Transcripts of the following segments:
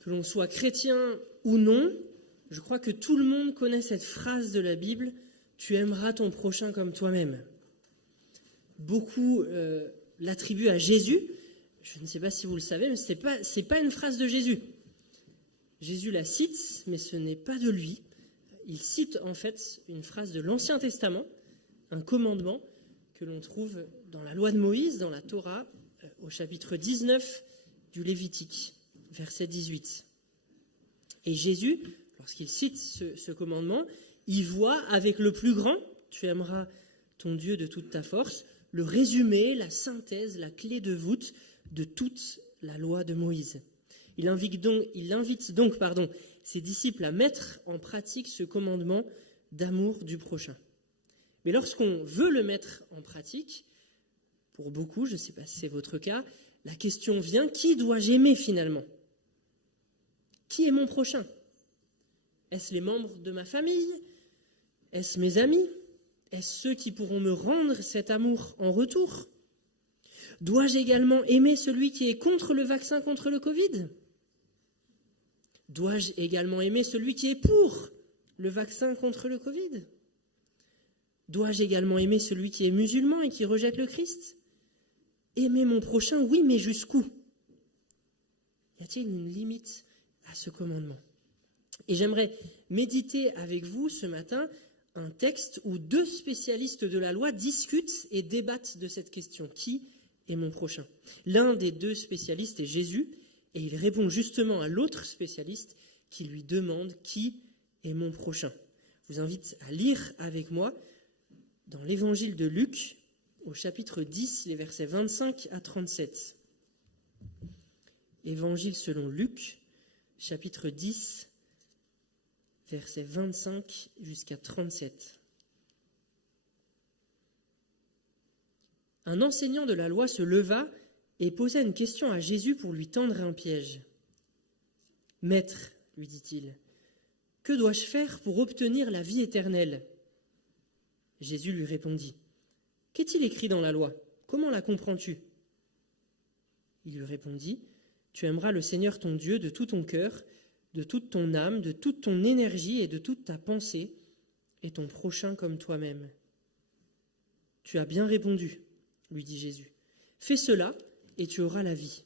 Que l'on soit chrétien ou non, je crois que tout le monde connaît cette phrase de la Bible, « Tu aimeras ton prochain comme toi-même ». Beaucoup l'attribuent à Jésus. Je ne sais pas si vous le savez, mais c'est pas une phrase de Jésus. Jésus la cite, mais ce n'est pas de lui. Il cite en fait une phrase de l'Ancien Testament, un commandement que l'on trouve dans la loi de Moïse, dans la Torah, au chapitre 19 du Lévitique, verset 18. Et Jésus, lorsqu'il cite ce commandement, il voit avec le plus grand, tu aimeras ton Dieu de toute ta force, le résumé, la synthèse, la clé de voûte de toute la loi de Moïse. Il invite donc ses disciples à mettre en pratique ce commandement d'amour du prochain. Mais lorsqu'on veut le mettre en pratique, pour beaucoup, je ne sais pas si c'est votre cas, la question vient, qui dois-je aimer finalement ? Qui est mon prochain ? Est-ce les membres de ma famille ? Est-ce mes amis ? Est-ce ceux qui pourront me rendre cet amour en retour ? Dois-je également aimer celui qui est contre le vaccin contre le Covid ? Dois-je également aimer celui qui est pour le vaccin contre le Covid ? Dois-je également aimer celui qui est musulman et qui rejette le Christ ? Aimer mon prochain, oui, mais jusqu'où ? Y a-t-il une limite à ce commandement ? Et j'aimerais méditer avec vous ce matin un texte où deux spécialistes de la loi discutent et débattent de cette question. Qui est mon prochain ? L'un des deux spécialistes est Jésus, et il répond justement à l'autre spécialiste qui lui demande « Qui est mon prochain ?» Je vous invite à lire avec moi dans l'évangile de Luc, au chapitre 10, les versets 25 à 37. Évangile selon Luc, chapitre 10, versets 25 jusqu'à 37. Un enseignant de la loi se leva et posa une question à Jésus pour lui tendre un piège. « Maître, lui dit-il, que dois-je faire pour obtenir la vie éternelle ?» Jésus lui répondit, « Qu'est-il écrit dans la loi ? Comment la comprends-tu » Il lui répondit, « Tu aimeras le Seigneur ton Dieu de tout ton cœur, de toute ton âme, de toute ton énergie et de toute ta pensée, et ton prochain comme toi-même. » « Tu as bien répondu, » lui dit Jésus. « Fais cela et tu auras la vie. »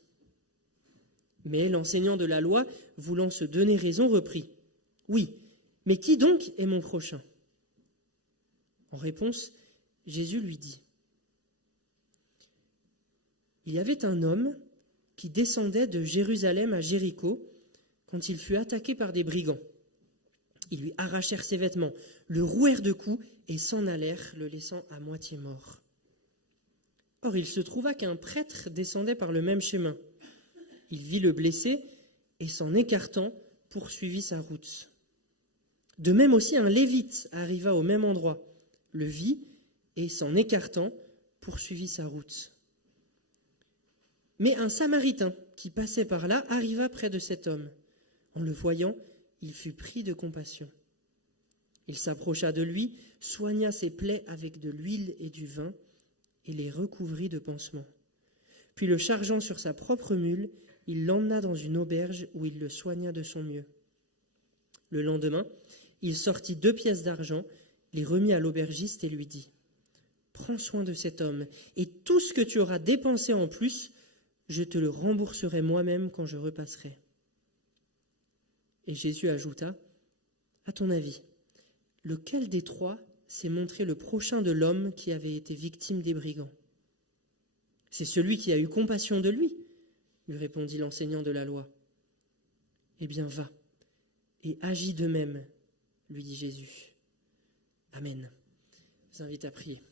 Mais l'enseignant de la loi, voulant se donner raison, reprit, « Oui, mais qui donc est mon prochain ?» En réponse, Jésus lui dit, « Il y avait un homme qui descendait de Jérusalem à Jéricho quand il fut attaqué par des brigands. Ils lui arrachèrent ses vêtements, le rouèrent de coups et s'en allèrent, le laissant à moitié mort. Or, il se trouva qu'un prêtre descendait par le même chemin. Il vit le blessé et, s'en écartant, poursuivit sa route. De même aussi, un lévite arriva au même endroit, le vit et, s'en écartant, poursuivit sa route. Mais un Samaritain qui passait par là arriva près de cet homme. En le voyant, il fut pris de compassion. Il s'approcha de lui, soigna ses plaies avec de l'huile et du vin, et les recouvrit de pansements. Puis, le chargeant sur sa propre mule, il l'emmena dans une auberge où il le soigna de son mieux. Le lendemain, il sortit 2 pièces d'argent, les remit à l'aubergiste et lui dit « Prends soin de cet homme, et tout ce que tu auras dépensé en plus, je te le rembourserai moi-même quand je repasserai. » Et Jésus ajouta, « À ton avis, lequel des 3 s'est montré le prochain de l'homme qui avait été victime des brigands ? » « C'est celui qui a eu compassion de lui, » lui répondit l'enseignant de la loi. « Eh bien, va, et agis de même, » lui dit Jésus. Amen. Je vous invite à prier.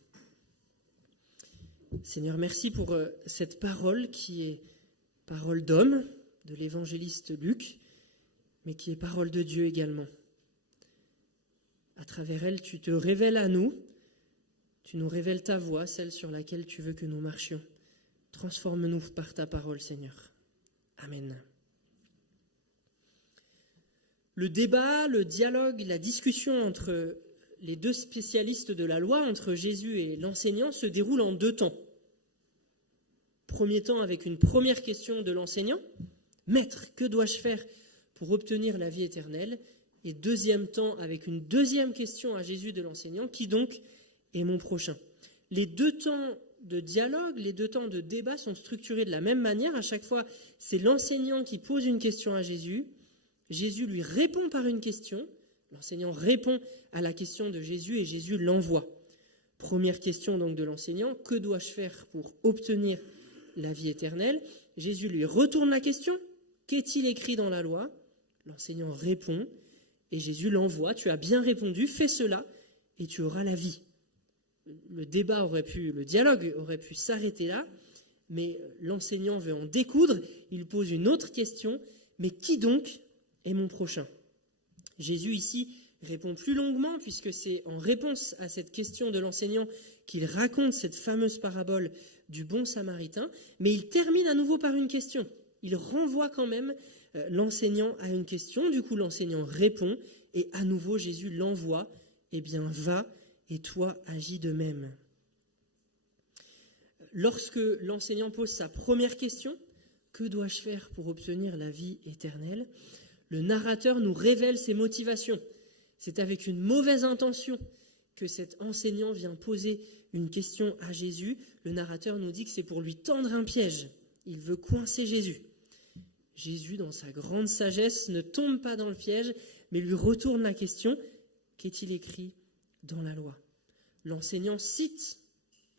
Seigneur, merci pour cette parole qui est parole d'homme, de l'évangéliste Luc, mais qui est parole de Dieu également. À travers elle, tu te révèles à nous, tu nous révèles ta voie, celle sur laquelle tu veux que nous marchions. Transforme-nous par ta parole, Seigneur. Amen. Le débat, le dialogue, la discussion entre les deux spécialistes de la loi, entre Jésus et l'enseignant, se déroule en 2 temps. Premier temps avec une première question de l'enseignant. « Maître, que dois-je faire pour obtenir la vie éternelle. Et deuxième temps, avec une deuxième question à Jésus de l'enseignant, qui donc est mon prochain? Les deux temps de dialogue, les deux temps de débat sont structurés de la même manière. À chaque fois, c'est l'enseignant qui pose une question à Jésus. Jésus lui répond par une question. L'enseignant répond à la question de Jésus et Jésus l'envoie. Première question donc de l'enseignant, que dois-je faire pour obtenir la vie éternelle? Jésus lui retourne la question, qu'est-il écrit dans la loi? L'enseignant répond et Jésus l'envoie, tu as bien répondu, fais cela et tu auras la vie. Le dialogue aurait pu s'arrêter là, mais l'enseignant veut en découdre, il pose une autre question, mais qui donc est mon prochain? Jésus ici répond plus longuement, puisque c'est en réponse à cette question de l'enseignant qu'il raconte cette fameuse parabole du bon samaritain, mais il termine à nouveau par une question. Il renvoie quand même l'enseignant à une question, du coup l'enseignant répond, et à nouveau Jésus l'envoie, eh bien va, et toi agis de même. Lorsque l'enseignant pose sa première question, que dois-je faire pour obtenir la vie éternelle? Le narrateur nous révèle ses motivations. C'est avec une mauvaise intention que cet enseignant vient poser une question à Jésus. Le narrateur nous dit que c'est pour lui tendre un piège. Il veut coincer Jésus. Jésus, dans sa grande sagesse, ne tombe pas dans le piège, mais lui retourne la question. Qu'est-il écrit dans la loi? L'enseignant cite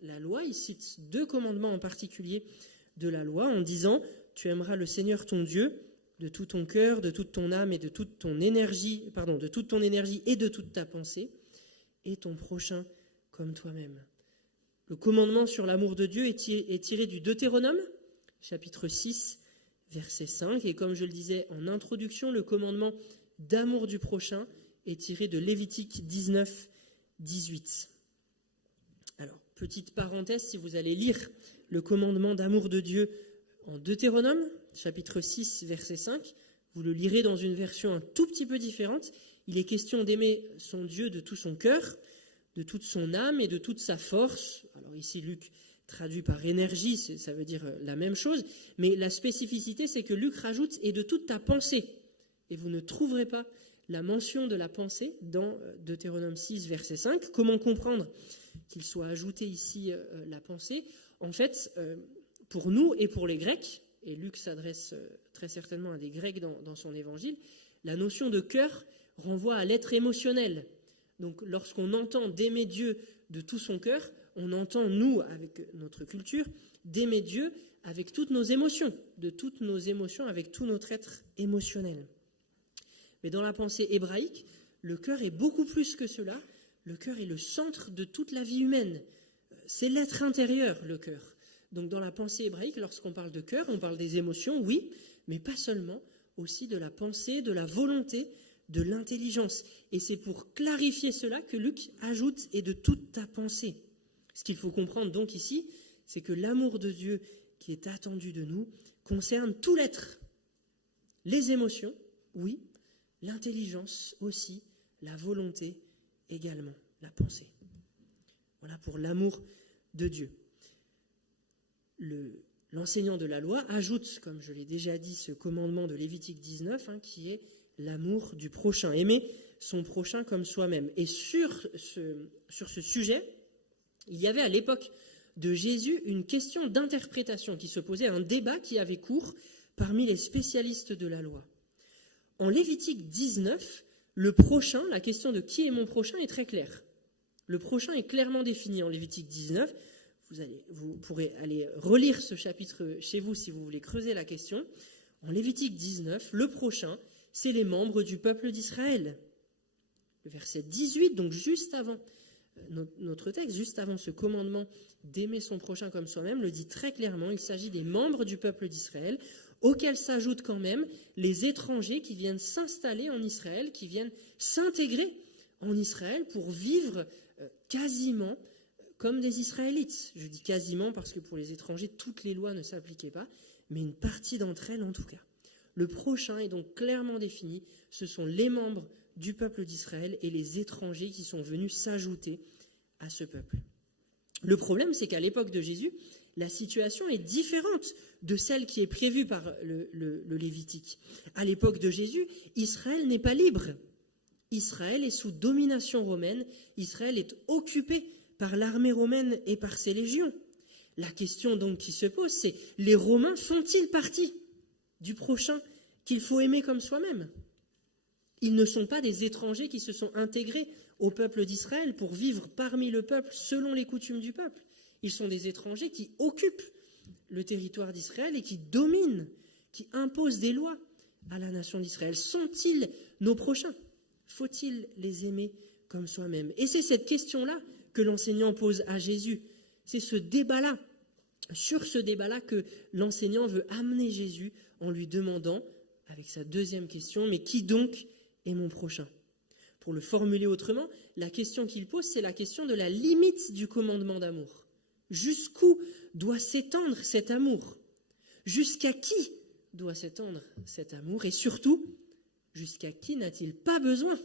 la loi, il cite deux commandements en particulier de la loi en disant « Tu aimeras le Seigneur ton Dieu de tout ton cœur, de toute ton âme et de toute ton énergie et de toute ta pensée, et ton prochain comme toi-même. » Le commandement sur l'amour de Dieu est tiré du Deutéronome, chapitre 6, verset 5, et comme je le disais en introduction, le commandement d'amour du prochain est tiré de Lévitique 19, 18. Alors, petite parenthèse, si vous allez lire le commandement d'amour de Dieu en Deutéronome, chapitre 6, verset 5, vous le lirez dans une version un tout petit peu différente. Il est question d'aimer son Dieu de tout son cœur, de toute son âme et de toute sa force. Alors ici, Luc traduit par énergie, ça veut dire la même chose, mais la spécificité, c'est que Luc rajoute « et de toute ta pensée ». Et vous ne trouverez pas la mention de la pensée dans Deutéronome 6, verset 5. Comment comprendre qu'il soit ajouté ici la pensée? En fait, pour nous et pour les Grecs, et Luc s'adresse très certainement à des Grecs dans son évangile, la notion de cœur renvoie à l'être émotionnel. Donc lorsqu'on entend d'aimer Dieu de tout son cœur, on entend, nous, avec notre culture, d'aimer Dieu avec toutes nos émotions, de toutes nos émotions, avec tout notre être émotionnel. Mais dans la pensée hébraïque, le cœur est beaucoup plus que cela. Le cœur est le centre de toute la vie humaine. C'est l'être intérieur, le cœur. Donc dans la pensée hébraïque, lorsqu'on parle de cœur, on parle des émotions, oui, mais pas seulement, aussi de la pensée, de la volonté, de l'intelligence. Et c'est pour clarifier cela que Luc ajoute « et de toute ta pensée ». Ce qu'il faut comprendre donc ici, c'est que l'amour de Dieu qui est attendu de nous concerne tout l'être. Les émotions, oui, l'intelligence aussi, la volonté également, la pensée. Voilà pour l'amour de Dieu. L'enseignant de la loi ajoute, comme je l'ai déjà dit, ce commandement de Lévitique 19, qui est l'amour du prochain, aimer son prochain comme soi-même. Et sur ce sujet, il y avait à l'époque de Jésus une question d'interprétation qui se posait, un débat qui avait cours parmi les spécialistes de la loi. En Lévitique 19, le prochain, la question de qui est mon prochain est très claire. Le prochain est clairement défini en Lévitique 19. Vous pourrez aller relire ce chapitre chez vous si vous voulez creuser la question. En Lévitique 19, le prochain, c'est les membres du peuple d'Israël. Le verset 18, donc juste avant notre texte, juste avant ce commandement d'aimer son prochain comme soi-même, le dit très clairement, il s'agit des membres du peuple d'Israël, auxquels s'ajoutent quand même les étrangers qui viennent s'installer en Israël, qui viennent s'intégrer en Israël pour vivre quasiment comme des Israélites. Je dis quasiment parce que pour les étrangers, toutes les lois ne s'appliquaient pas, mais une partie d'entre elles en tout cas. Le prochain est donc clairement défini, ce sont les membres du peuple d'Israël et les étrangers qui sont venus s'ajouter à ce peuple. Le problème, c'est qu'à l'époque de Jésus, La situation est différente de celle qui est prévue par le Lévitique. À l'époque de Jésus, Israël n'est pas libre. Israël est sous domination romaine. Israël est occupé par l'armée romaine et par ses légions. La question donc qui se pose, c'est les Romains font-ils partie du prochain qu'il faut aimer comme soi-même? Ils ne sont pas des étrangers qui se sont intégrés au peuple d'Israël pour vivre parmi le peuple selon les coutumes du peuple. Ils sont des étrangers qui occupent le territoire d'Israël et qui dominent, qui imposent des lois à la nation d'Israël. Sont-ils nos prochains? Faut-il les aimer comme soi-même? Et c'est cette question-là que l'enseignant pose à Jésus. C'est ce débat-là, sur ce débat-là que l'enseignant veut amener Jésus en lui demandant, avec sa deuxième question, mais qui donc est mon prochain? Pour le formuler autrement, la question qu'il pose, c'est la question de la limite du commandement d'amour. Jusqu'où doit s'étendre cet amour? Jusqu'à qui doit s'étendre cet amour? Et surtout, jusqu'à qui n'a-t-il pas besoin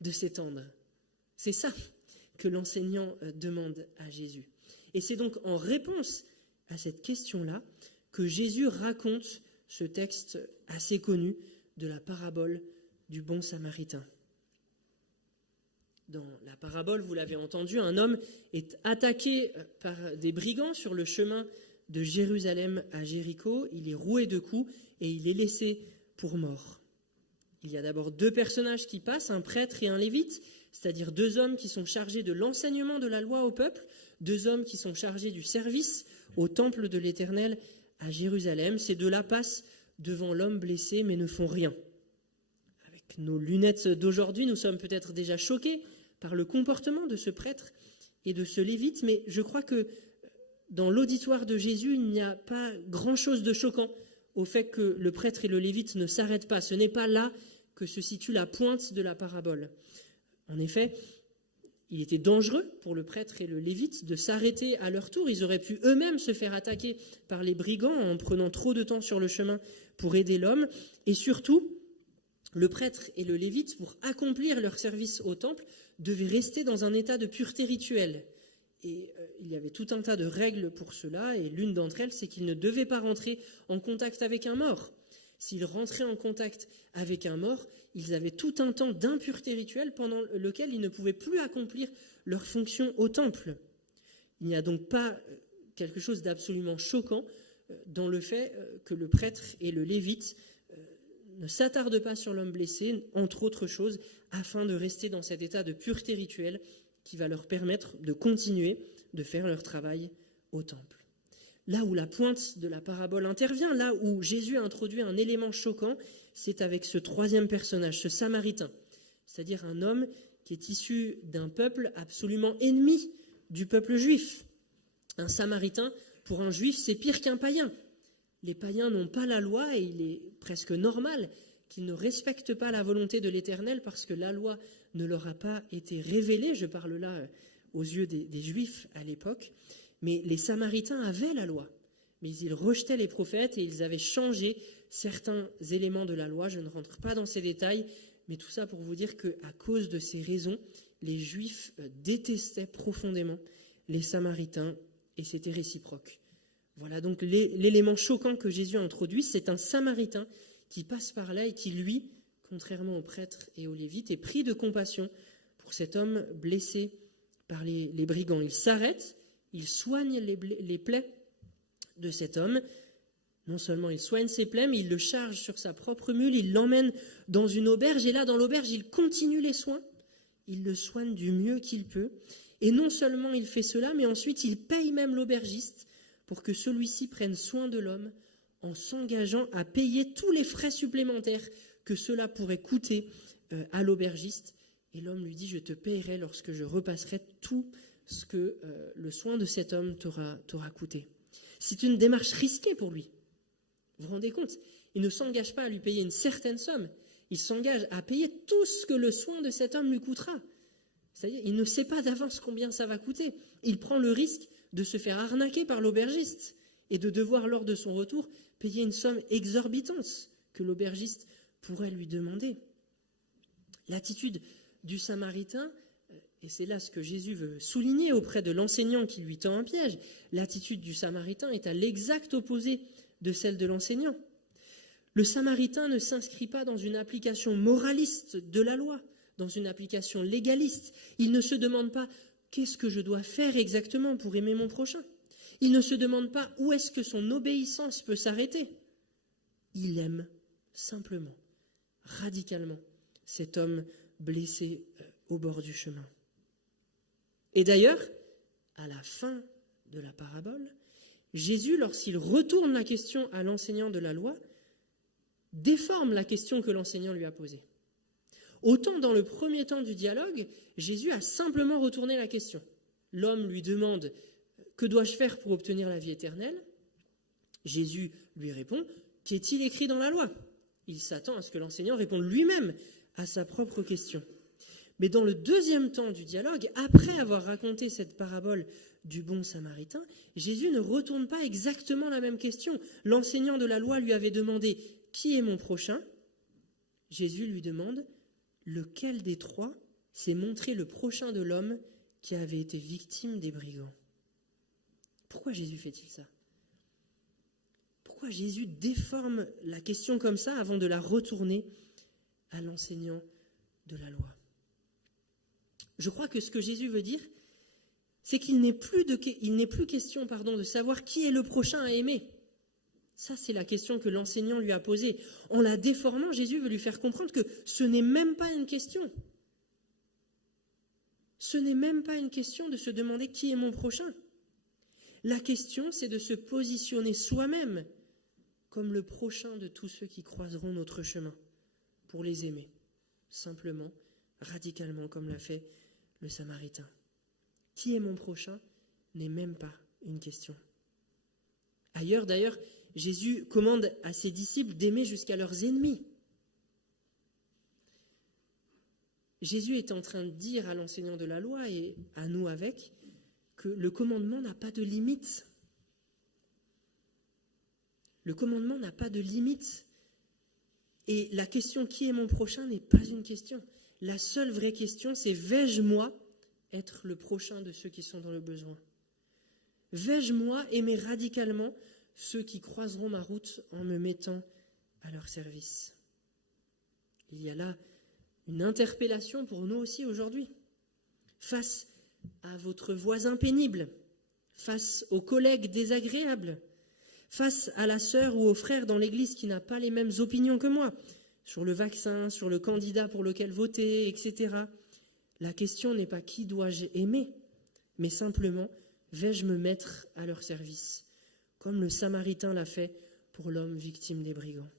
de s'étendre? C'est ça que l'enseignant demande à Jésus. Et c'est donc en réponse à cette question-là que Jésus raconte ce texte assez connu de la parabole du bon samaritain. Dans la parabole, vous l'avez entendu, un homme est attaqué par des brigands sur le chemin de Jérusalem à Jéricho. Il est roué de coups et il est laissé pour mort. Il y a d'abord deux personnages qui passent, un prêtre et un lévite, c'est-à-dire deux hommes qui sont chargés de l'enseignement de la loi au peuple, deux hommes qui sont chargés du service au temple de l'Éternel à Jérusalem. Ces deux-là passent devant l'homme blessé mais ne font rien. Avec nos lunettes d'aujourd'hui, nous sommes peut-être déjà choqués par le comportement de ce prêtre et de ce lévite, mais je crois que dans l'auditoire de Jésus, il n'y a pas grand-chose de choquant au fait que le prêtre et le lévite ne s'arrêtent pas. Ce n'est pas là que se situe la pointe de la parabole. En effet, il était dangereux pour le prêtre et le lévite de s'arrêter à leur tour. Ils auraient pu eux-mêmes se faire attaquer par les brigands en prenant trop de temps sur le chemin pour aider l'homme. Et surtout, le prêtre et le lévite, pour accomplir leur service au temple, devaient rester dans un état de pureté rituelle. Et il y avait tout un tas de règles pour cela, et l'une d'entre elles, c'est qu'ils ne devaient pas rentrer en contact avec un mort. S'ils rentraient en contact avec un mort, ils avaient tout un temps d'impureté rituelle pendant lequel ils ne pouvaient plus accomplir leur fonction au temple. Il n'y a donc pas quelque chose d'absolument choquant dans le fait que le prêtre et le lévite ne s'attardent pas sur l'homme blessé, entre autres choses, afin de rester dans cet état de pureté rituelle qui va leur permettre de continuer de faire leur travail au temple. Là où la pointe de la parabole intervient, là où Jésus a introduit un élément choquant, c'est avec ce troisième personnage, ce samaritain, c'est-à-dire un homme qui est issu d'un peuple absolument ennemi du peuple juif. Un samaritain, pour un juif, c'est pire qu'un païen. Les païens n'ont pas la loi et il est presque normal qu'ils ne respectent pas la volonté de l'Éternel parce que la loi ne leur a pas été révélée. Je parle là aux yeux des Juifs à l'époque. Mais les Samaritains avaient la loi, mais ils rejetaient les prophètes et ils avaient changé certains éléments de la loi. Je ne rentre pas dans ces détails, mais tout ça pour vous dire qu'à cause de ces raisons, les Juifs détestaient profondément les Samaritains et c'était réciproque. Voilà donc l'élément choquant que Jésus a introduit, c'est un Samaritain qui passe par là et qui, lui, contrairement aux prêtres et aux lévites, est pris de compassion pour cet homme blessé par les brigands. Il s'arrête, il soigne les plaies de cet homme. Non seulement il soigne ses plaies, mais il le charge sur sa propre mule, il l'emmène dans une auberge, et là, dans l'auberge, il continue les soins. Il le soigne du mieux qu'il peut. Et non seulement il fait cela, mais ensuite il paye même l'aubergiste pour que celui-ci prenne soin de l'homme en s'engageant à payer tous les frais supplémentaires que cela pourrait coûter à l'aubergiste. Et l'homme lui dit, je te payerai lorsque je repasserai tout ce que le soin de cet homme t'aura coûté. C'est une démarche risquée pour lui. Vous vous rendez compte? Il ne s'engage pas à lui payer une certaine somme. Il s'engage à payer tout ce que le soin de cet homme lui coûtera. C'est-à-dire, il ne sait pas d'avance combien ça va coûter. Il prend le risque de se faire arnaquer par l'aubergiste et de devoir, lors de son retour, payer une somme exorbitante que l'aubergiste pourrait lui demander. L'attitude du Samaritain et c'est là ce que Jésus veut souligner auprès de l'enseignant qui lui tend un piège, l'attitude du Samaritain est à l'exact opposé de celle de l'enseignant. Le Samaritain ne s'inscrit pas dans une application moraliste de la loi, dans une application légaliste. Il ne se demande pas « qu'est-ce que je dois faire exactement pour aimer mon prochain ?» Il ne se demande pas où est-ce que son obéissance peut s'arrêter. Il aime simplement, radicalement, cet homme blessé au bord du chemin. Et d'ailleurs, à la fin de la parabole, Jésus, lorsqu'il retourne la question à l'enseignant de la loi, déforme la question que l'enseignant lui a posée. Autant dans le premier temps du dialogue, Jésus a simplement retourné la question. L'homme lui demande « Que dois-je faire pour obtenir la vie éternelle ?» Jésus lui répond « Qu'est-il écrit dans la loi ?» Il s'attend à ce que l'enseignant réponde lui-même à sa propre question. Mais dans le deuxième temps du dialogue, après avoir raconté cette parabole du bon samaritain, Jésus ne retourne pas exactement la même question. L'enseignant de la loi lui avait demandé « Qui est mon prochain ?» Jésus lui demande « Lequel des trois s'est montré le prochain de l'homme qui avait été victime des brigands ?» Pourquoi Jésus fait-il ça ? Pourquoi Jésus déforme la question comme ça avant de la retourner à l'enseignant de la loi ? Je crois que ce que Jésus veut dire, c'est qu'il n'est plus question de savoir qui est le prochain à aimer. Ça, c'est la question que l'enseignant lui a posée. En la déformant, Jésus veut lui faire comprendre que ce n'est même pas une question. Ce n'est même pas une question de se demander qui est mon prochain. La question, c'est de se positionner soi-même comme le prochain de tous ceux qui croiseront notre chemin, pour les aimer, simplement, radicalement, comme l'a fait le Samaritain. Qui est mon prochain n'est même pas une question. Ailleurs, d'ailleurs, Jésus commande à ses disciples d'aimer jusqu'à leurs ennemis. Jésus est en train de dire à l'enseignant de la loi et à nous avec que le commandement n'a pas de limite. Le commandement n'a pas de limite. Et la question « qui est mon prochain » n'est pas une question. La seule vraie question, c'est « vais-je, moi, être le prochain de ceux qui sont dans le besoin ?» Vais-je, moi, aimer radicalement ceux qui croiseront ma route en me mettant à leur service ? Il y a là une interpellation pour nous aussi aujourd'hui. Face à votre voisin pénible, face aux collègues désagréables, face à la sœur ou au frère dans l'église qui n'a pas les mêmes opinions que moi, sur le vaccin, sur le candidat pour lequel voter, etc. La question n'est pas qui dois-je aimer, mais simplement vais-je me mettre à leur service, comme le Samaritain l'a fait pour l'homme victime des brigands.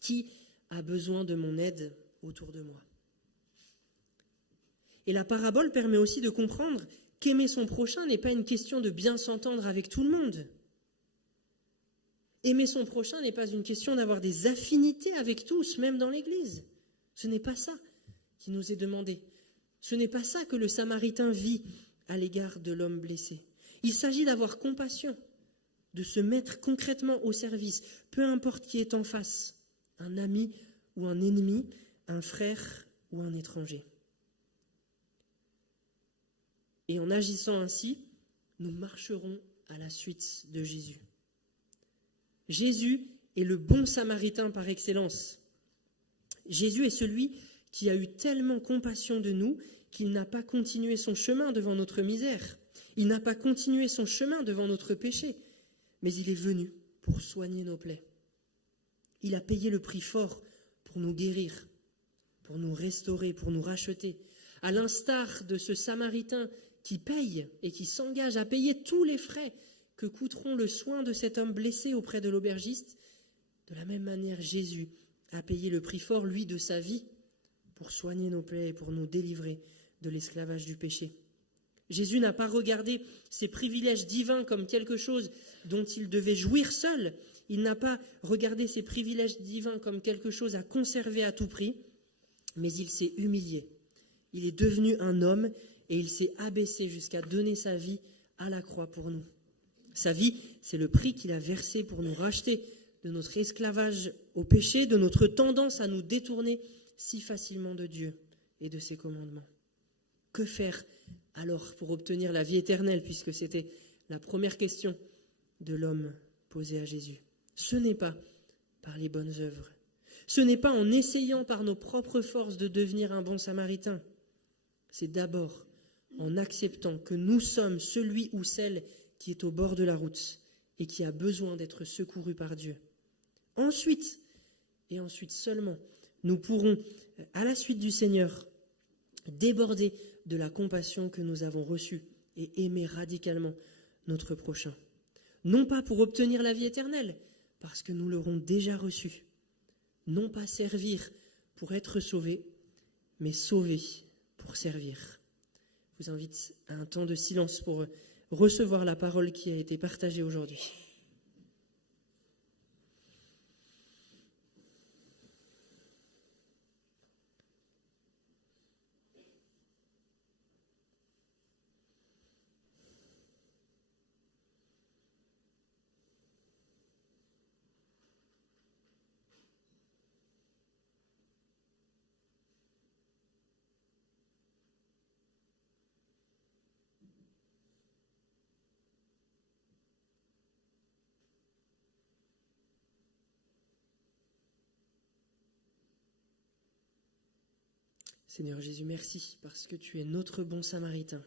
Qui a besoin de mon aide autour de moi ? Et la parabole permet aussi de comprendre qu'aimer son prochain n'est pas une question de bien s'entendre avec tout le monde. Aimer son prochain n'est pas une question d'avoir des affinités avec tous, même dans l'Église. Ce n'est pas ça qui nous est demandé. Ce n'est pas ça que le Samaritain vit à l'égard de l'homme blessé. Il s'agit d'avoir compassion, de se mettre concrètement au service, peu importe qui est en face, un ami ou un ennemi, un frère ou un étranger. Et en agissant ainsi, nous marcherons à la suite de Jésus. Jésus est le bon Samaritain par excellence. Jésus est celui qui a eu tellement compassion de nous qu'il n'a pas continué son chemin devant notre misère. Il n'a pas continué son chemin devant notre péché, mais il est venu pour soigner nos plaies. Il a payé le prix fort pour nous guérir, pour nous restaurer, pour nous racheter. À l'instar de ce Samaritain qui paye et qui s'engage à payer tous les frais que coûteront le soin de cet homme blessé auprès de l'aubergiste, de la même manière, Jésus a payé le prix fort, lui, de sa vie, pour soigner nos plaies et pour nous délivrer de l'esclavage du péché. Jésus n'a pas regardé ses privilèges divins comme quelque chose dont il devait jouir seul. Il n'a pas regardé ses privilèges divins comme quelque chose à conserver à tout prix, mais il s'est humilié. Il est devenu un homme et il s'est abaissé jusqu'à donner sa vie à la croix pour nous. Sa vie, c'est le prix qu'il a versé pour nous racheter de notre esclavage au péché, de notre tendance à nous détourner si facilement de Dieu et de ses commandements. Que faire alors pour obtenir la vie éternelle, puisque c'était la première question de l'homme posée à Jésus? Ce n'est pas par les bonnes œuvres. Ce n'est pas en essayant par nos propres forces de devenir un bon samaritain. C'est d'abord en acceptant que nous sommes celui ou celle qui est au bord de la route et qui a besoin d'être secouru par Dieu. Ensuite, et ensuite seulement, nous pourrons, à la suite du Seigneur, déborder de la compassion que nous avons reçue et aimer radicalement notre prochain. Non pas pour obtenir la vie éternelle, parce que nous l'aurons déjà reçue. Non pas servir pour être sauvé, mais sauver pour servir. Je vous invite à un temps de silence pour recevoir la parole qui a été partagée aujourd'hui. Seigneur Jésus, merci parce que tu es notre bon samaritain.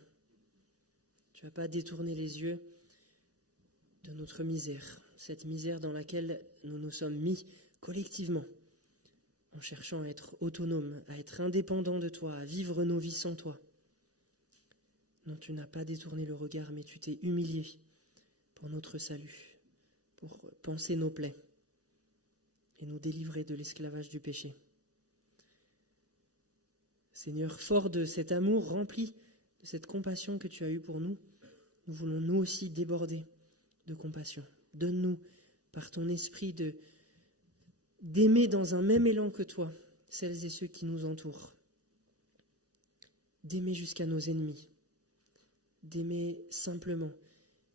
Tu n'as pas détourné les yeux de notre misère, cette misère dans laquelle nous nous sommes mis collectivement, en cherchant à être autonomes, à être indépendants de toi, à vivre nos vies sans toi. Non, tu n'as pas détourné le regard, mais tu t'es humilié pour notre salut, pour panser nos plaies et nous délivrer de l'esclavage du péché. Seigneur, fort de cet amour rempli de cette compassion que tu as eue pour nous, nous voulons nous aussi déborder de compassion. Donne-nous, par ton esprit, d'aimer dans un même élan que toi celles et ceux qui nous entourent, d'aimer jusqu'à nos ennemis, d'aimer simplement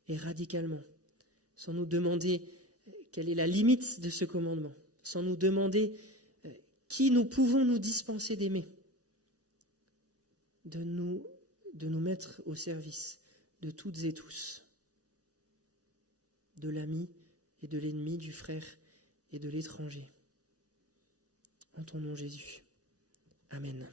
et radicalement, sans nous demander quelle est la limite de ce commandement, sans nous demander qui nous pouvons nous dispenser d'aimer, de nous mettre au service de toutes et tous, de l'ami et de l'ennemi, du frère et de l'étranger. En ton nom Jésus. Amen.